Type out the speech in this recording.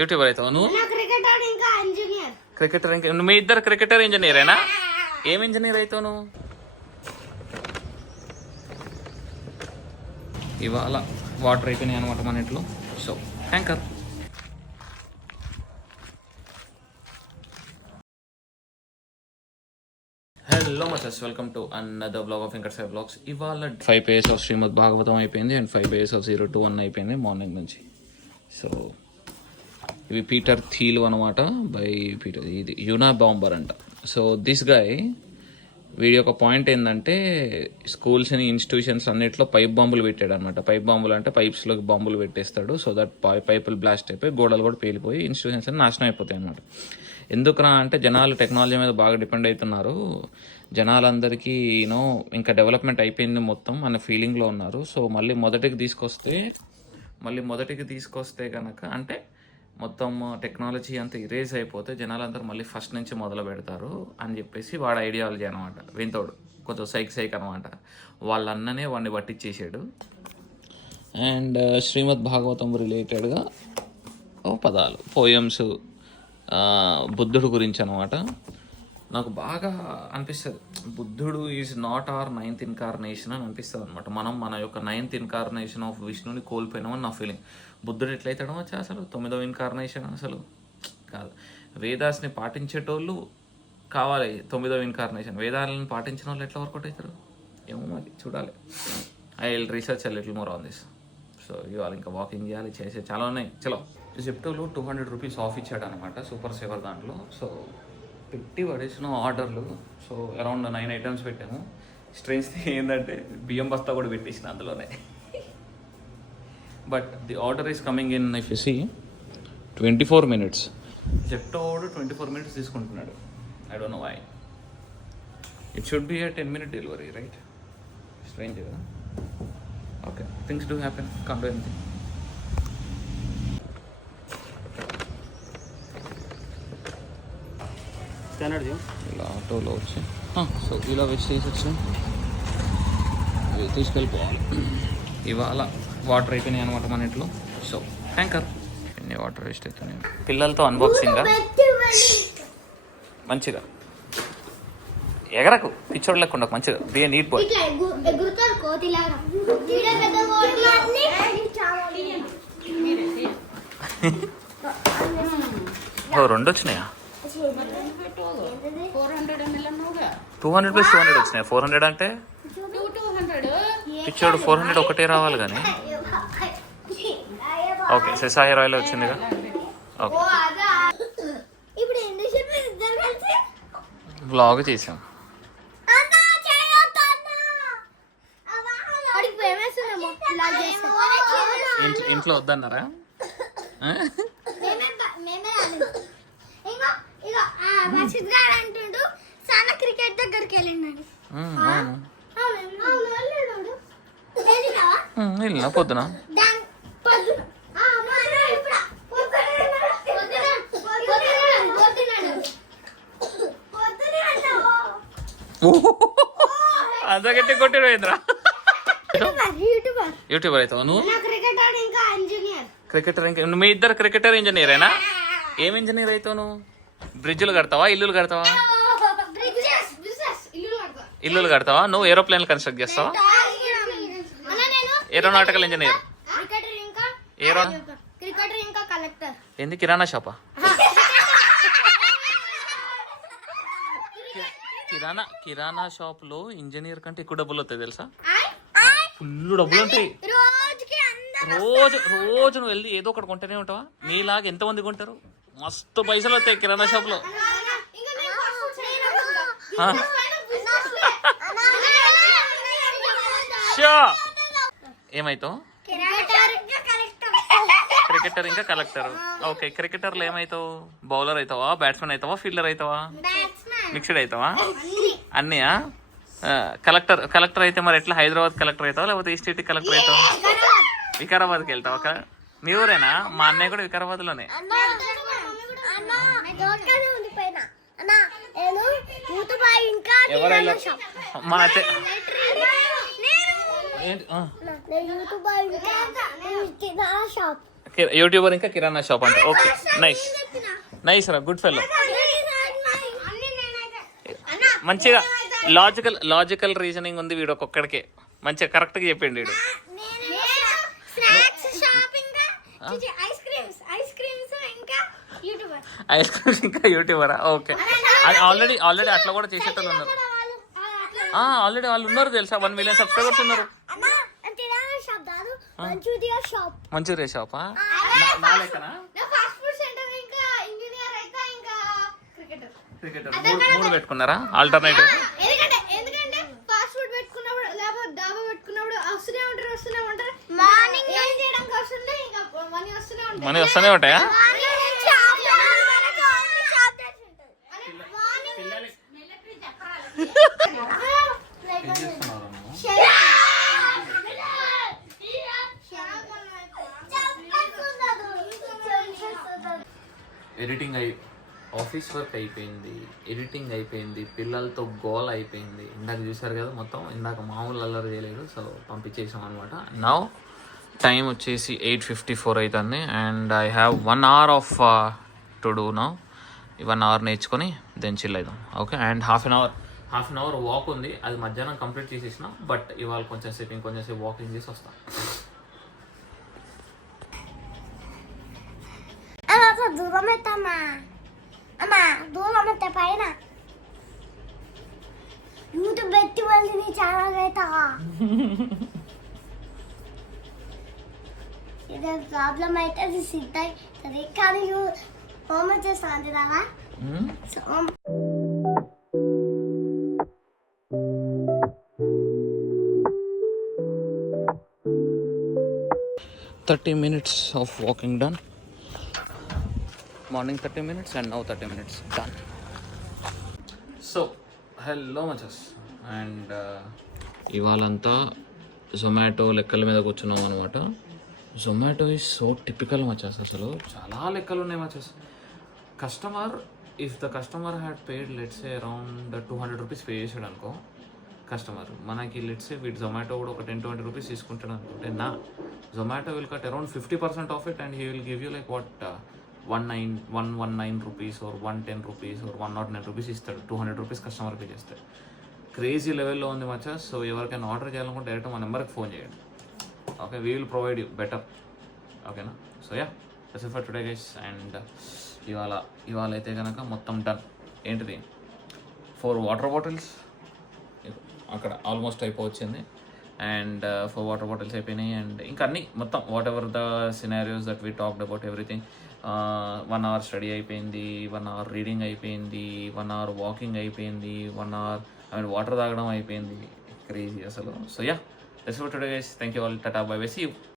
YouTuber అవుతావు నువ్వు? Cricketer ఇంకా మీ ఇద్దరు క్రికెటర్ ఇంజనీరేనా? ఏం ఇంజనీర్ అవుతావు నువ్వు? ఇవాళ వాటర్ అయిపోయినాయి అనమాట మన ఇంట్లో. So tanker. హలో మచస్, welcome to another blog of Venkat Sai blogs. ఇవాళ 5 pages ఆఫ్ శ్రీమద్ భాగవతం అయిపోయింది అండ్ 5 pages ఆఫ్ 0 to 1 అయిపోయింది మార్నింగ్ నుంచి. సో ఇవి పీటర్ థీల్ అనమాట, బై పీటర్. ఇది యూనా బాంబర్ అంట. సో దిస్ గాయ్ వీడి యొక్క పాయింట్ ఏంటంటే స్కూల్స్ని ఇన్స్టిట్యూషన్స్ అన్నిట్లో పైప్ బాంబులు పెట్టాడు అనమాట. పైప్ బాంబులు అంటే పైప్స్లోకి బాంబులు పెట్టేస్తాడు. సో దట్ పైపులు బ్లాస్ట్ అయిపోయి గోడలు కూడా పేలిపోయి ఇన్స్టిట్యూషన్స్ అన్ని నాశనం అయిపోతాయి అనమాట. ఎందుకురా అంటే జనాలు టెక్నాలజీ మీద బాగా డిపెండ్ అవుతున్నారు, జనాలందరికీ ఇంకా డెవలప్మెంట్ అయిపోయింది మొత్తం అనే ఫీలింగ్లో ఉన్నారు. సో మళ్ళీ మొదటికి తీసుకొస్తే కనుక అంటే మొత్తం టెక్నాలజీ అంతా ఇరేజ్ అయిపోతే జనాలందరూ మళ్ళీ ఫస్ట్ నుంచి మొదలు పెడతారు అని చెప్పేసి వాడు ఐడియాలజీ అనమాట. వింతోడు కొంచెం సైక్ అనమాట. వాళ్ళ అన్ననే వాడిని పట్టించేసాడు. అండ్ శ్రీమద్ భాగవతం రిలేటెడ్గా పదాలు, పోయమ్స్, బుద్ధుడు గురించి అనమాట. నాకు బాగా అనిపిస్తుంది బుద్ధుడు is not our 9th incarnation అని అనిపిస్తుంది అనమాట. మనం మన యొక్క 9th ఇన్కార్నేషన్ ఆఫ్ విష్ణుని కోల్పోయినామని నా ఫీలింగ్. బుద్ధుడు ఎట్లయితాడో వచ్చా అసలు 9వ ఇన్కార్నేషన్ అసలు కాదు. వేదాస్ని పాటించేటోళ్ళు కావాలి 9వ ఇన్కార్నేషన్. వేదాలను పాటించిన వాళ్ళు ఎట్లా వర్కౌట్ అవుతారు ఏమో, మరి చూడాలి. I will research a little more on this. So ఇవాళ ఇంకా వాకింగ్ చేయాలి, చేసే చాలా ఉన్నాయి. చలో. జెప్టోలో 200 రూపీస్ ఆఫ్ ఇచ్చాడు అనమాట సూపర్ సేవర్ దాంట్లో. సో పెట్టి పడేసిన ఆర్డర్లు. సో అరౌండ్ 9 items పెట్టాము. స్ట్రెంగ్స్ ఏంటంటే బియ్యం బస్తా కూడా పెట్టేసిన అందులోనే. But the order is coming in if you see 24 minutes. జెప్టోడు 24 minutes తీసుకుంటున్నాడు. I don't know why. It should be a 10-minute delivery, right? Strange కదా. Okay, things do happen, can't do anything. ఇలా ఆటోలో వచ్చి సో ఇలా వెజిటేజ్ వచ్చి తీసుకెళ్ళిపోవాలి. ఇవాళ water అయిపోయినాయి అనమాట మన ఇంట్లో. సో ట్యాంకర్ ఎన్ని వాటర్ వేస్ట్ అవుతున్నాయి. పిల్లలతో అన్బాక్సింగ్గా మంచిగా ఎగరకు పిచ్చోడు లేకుండా మంచిగా బియ్య నీట్ బాయ్. రెండు వచ్చినాయా? 200 + 200 వచ్చినాయి. 400 అంటే పిచ్చోడు 400 ఒకటే రావాలి కానీ. ఓకే, సెసాయి రాయల్ వచ్చిందిగా. ఓకే, వ్లాగ్ చేసాం. ఇంట్లో వద్దన్నారా? క్రికెట్ దగ్గరికి వెళ్ళినా పొద్దున. అంత గట్టి కొట్టాడు ఏంద్రా? యూట్యూబర్ అవుతావు నువ్వు? క్రికెటర్ ఇంకా మీ ఇద్దరు క్రికెటర్ ఇంజనీరేనా? ఏం ఇంజనీర్ అవుతావు నువ్వు? బ్రిడ్జ్లు కడతావా, ఇల్లులు కడతావా? ఇల్లులు కడతావా నువ్వు? ఏరోప్లేన్లు కన్స్ట్రక్ట్ చేస్తావా? Aeronautical engineer. ఏంది, కిరాణా షాపా? కిరాణా షాప్ లో ఇంజనీర్ కంటే ఎక్కువ డబ్బులు వస్తాయి తెలుసా? ఫుల్ డబ్బులు ఉంటాయి. రోజు నువ్వు వెళ్ళి ఏదో ఒకటి కొంటూనే ఉంటావా? నీలాగా ఎంతమంది కొంటారు? మస్తు పైసలు వస్తాయి కిరాణా షాప్ లో. ఏమైతావు? క్రికెటర్ ఇంకా కలెక్టర్. ఓకే, క్రికెటర్లో ఏమైతావు? బౌలర్ అవుతావా, బ్యాట్స్మెన్ అవుతావా, ఫీల్డర్ అవుతావా, మిక్స్డ్ అవుతావా? అన్నీయా? కలెక్టర్ అయితే మరి ఎట్లా? హైదరాబాద్ కలెక్టర్ అవుతావా లేకపోతే ఈ స్టేట్ కలెక్టర్ అవుతావా? వికారాబాద్కి వెళ్తావా? మీ ఊరేనా? మా అన్నయ్య కూడా వికారాబాద్లోనే. ఎవరైనా మా యూట్యూబర్ ఇంకా కిరాణా షాప్ అంటే ఓకే నైస్ నైస్ రా గుడ్ ఫెలో. మంచిగా లాజికల్ రీజనింగ్ ఉంది వీడు ఒక్కొక్కడికే మంచిగా కరెక్ట్గా చెప్పిండు వీడు. ఐస్ క్రీమ్స్ ఇంకా యూట్యూబరా ఓకే. ఆల్రెడీ అట్లా కూడా చేసేటోళ్ళు ఉన్నారు. ఆల్రెడీ వాళ్ళు ఉన్నారు తెలుసా, 1 million సబ్స్క్రైబర్స్ ఉన్నారు. మంచూరియా షాపా క్రికెటర్ 3 పెట్టుకున్నారా ఆల్టర్నేటివ్? మనీ వస్తూనే ఉంటాయా? ఎడిటింగ్ ఆఫీస్ వర్క్ అయిపోయింది, ఎడిటింగ్ అయిపోయింది, పిల్లలతో గోల్ అయిపోయింది. ఇందాక చూసారు కదా మొత్తం, ఇందాక మామూలు అల్లరి చేయలేదు, సో పంపించేసాం అనమాట. నౌ టైం వచ్చేసి 8:54 అవుతుంది and I have 1 hour of to do now. 1 hour నేర్చుకొని దెన్ చిల్ అవుదాం okay. And half an hour walk ఉంది, అది మధ్యాహ్నం కంప్లీట్ చేసేసిన. బట్ ఇవాళ కొంచెం సేపు వాకింగ్ చేసి వస్తాం. దూరం పెట్టమ్మా, అమ్మా దూరం పెట్టే పైన యూట్యూబ్ పెట్టి మళ్ళీ నీ ఛానల్ పెడతావా? ఇదే ప్రాబ్లం అయితే అది సిద్ధ అవుతుంది, కానీ హోమ్ చేస్తా అంటున్నావా? So 30 minutes of walking done. Morning 30 minutes and now 30 minutes done. So hello machas and ఇవాళంతా జొమాటో లెక్కల మీద కూర్చున్నాం అనమాట. Zomato is so typical machas, అసలు చాలా లెక్కలు ఉన్నాయి machas. If the customer had paid let's say around 200 rupees pay చేసాడు అనుకో కస్టమర్, మనకి లెట్స్ సే వీటి జొమాటో కూడా ఒక 10-20 రూపీస్ తీసుకుంటాడు అనుకుంటే, నా Zomato will cut around 50% of it and he will give you like what 119 rupees or 110 rupees or 109 rupees ఇస్తాడు. 200 రూపీస్ కస్టమర్ పే చేస్తాడు. క్రేజీ లెవెల్లో ఉంది మచ్చా. సో ఎవరికైనా ఆర్డర్ చేయాలనుకుంటే డైరెక్ట్ మా నెంబర్కి ఫోన్ చేయండి okay. We will provide you better ఓకేనా. So yeah that's it for today guys. And ఇవాళ అయితే కనుక మొత్తం డన్. ఏంటిది 4 వాటర్ బాటిల్స్ అక్కడ ఆల్మోస్ట్ అయిపోవచ్చింది. అండ్ 4 వాటర్ బాటిల్స్ అయిపోయినాయి. అండ్ ఇంకా అన్నీ మొత్తం whatever the scenarios that we talked about everything. 1 hour study అయిపోయింది, 1 hour రీడింగ్ అయిపోయింది, 1 hour వాకింగ్ అయిపోయింది, 1 hour వాటర్ తాగడం అయిపోయింది. క్రేజీ అసలు. So yeah that's for today guys. Thank you all. Tata bye bye, see you.